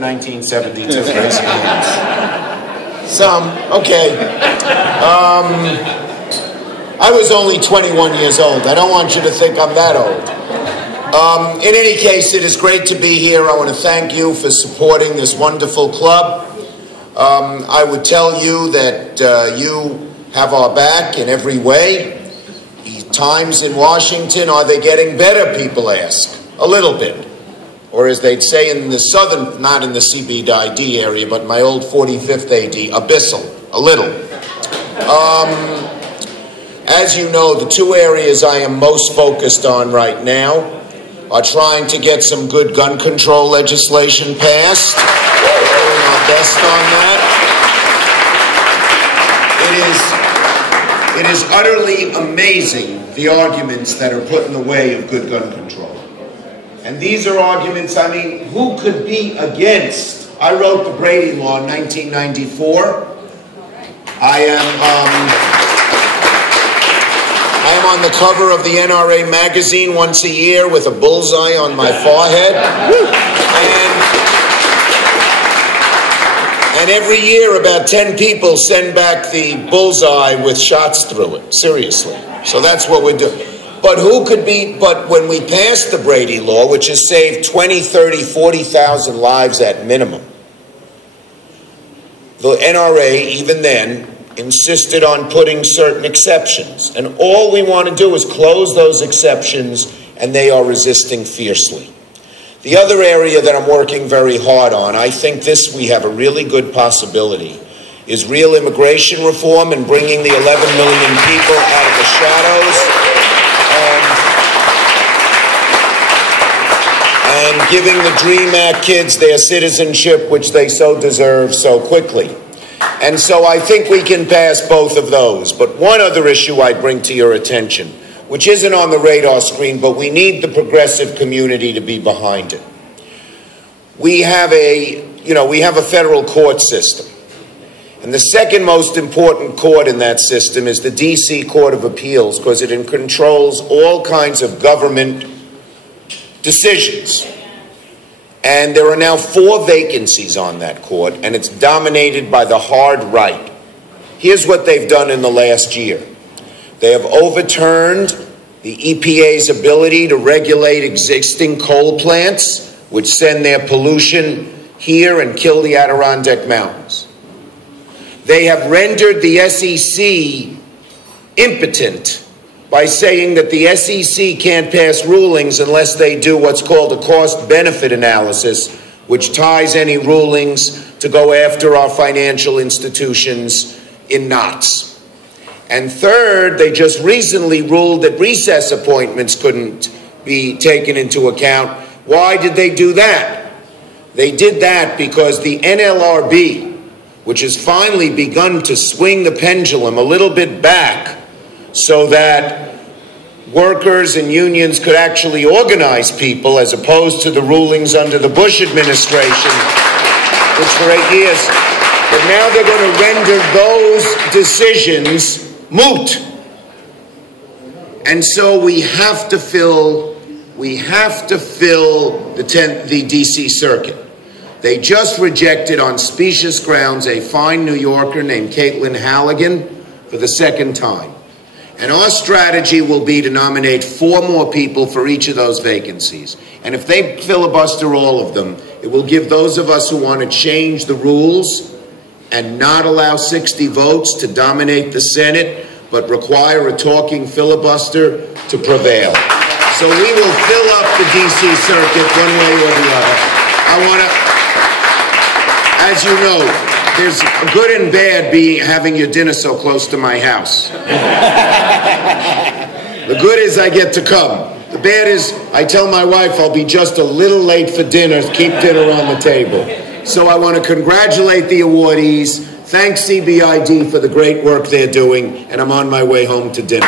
1972, raise your hands. Some, okay. I was only 21 years old. I don't want you to think I'm that old. In any case, it is great to be here. I want to thank you for supporting this wonderful club. I would tell you that you have our back in every way. The times in Washington, are they getting better, people ask? A little bit. Or as they'd say in the southern, not in the CBID area, but my old 45th AD, abyssal, a little. As you know, the two areas I am most focused on right now are trying to get some good gun control legislation passed. We're doing our best on that. It is utterly amazing, the arguments that are put in the way of good gun control. And these are arguments, I mean, who could be against? I wrote the Brady Law in 1994. I am on the cover of the NRA magazine once a year with a bullseye on my forehead. And every year about 10 people send back the bullseye with shots through it, seriously. So that's what we're doing. But who could be, but when we passed the Brady Law, which has saved 20, 30, 40,000 lives at minimum, the NRA, even then, insisted on putting certain exceptions. And all we want to do is close those exceptions, and they are resisting fiercely. The other area that I'm working very hard on, I think this we have a really good possibility, is real immigration reform and bringing the 11 million people out of the shadows and giving the DREAM Act kids their citizenship, which they so deserve so quickly. And so I think we can pass both of those. But one other issue I'd bring to your attention, which isn't on the radar screen, but we need the progressive community to be behind it. We have a federal court system. And the second most important court in that system is the D.C. Court of Appeals, because it controls all kinds of government decisions. And there are now 4 vacancies on that court, and it's dominated by the hard right. Here's what they've done in the last year. They have overturned the EPA's ability to regulate existing coal plants, which send their pollution here and kill the Adirondack Mountains. They have rendered the SEC impotent by saying that the SEC can't pass rulings unless they do what's called a cost-benefit analysis, which ties any rulings to go after our financial institutions in knots. And third, they just recently ruled that recess appointments couldn't be taken into account. Why did they do that? They did that because the NLRB, which has finally begun to swing the pendulum a little bit back so that workers and unions could actually organize people as opposed to the rulings under the Bush administration, which for 8 years, but now they're going to render those decisions moot. And so we have to fill the DC circuit. They just rejected on specious grounds a fine New Yorker named Caitlin Halligan for the second time. And our strategy will be to nominate 4 more people for each of those vacancies. And if they filibuster all of them, it will give those of us who want to change the rules and not allow 60 votes to dominate the Senate, but require a talking filibuster to prevail. So we will fill up the DC circuit one way or the other. I want to, as you know, there's good and bad having your dinner so close to my house. The good is I get to come. The bad is I tell my wife I'll be just a little late for dinner, keep dinner on the table. So I want to congratulate the awardees, thank CBID for the great work they're doing, and I'm on my way home to dinner.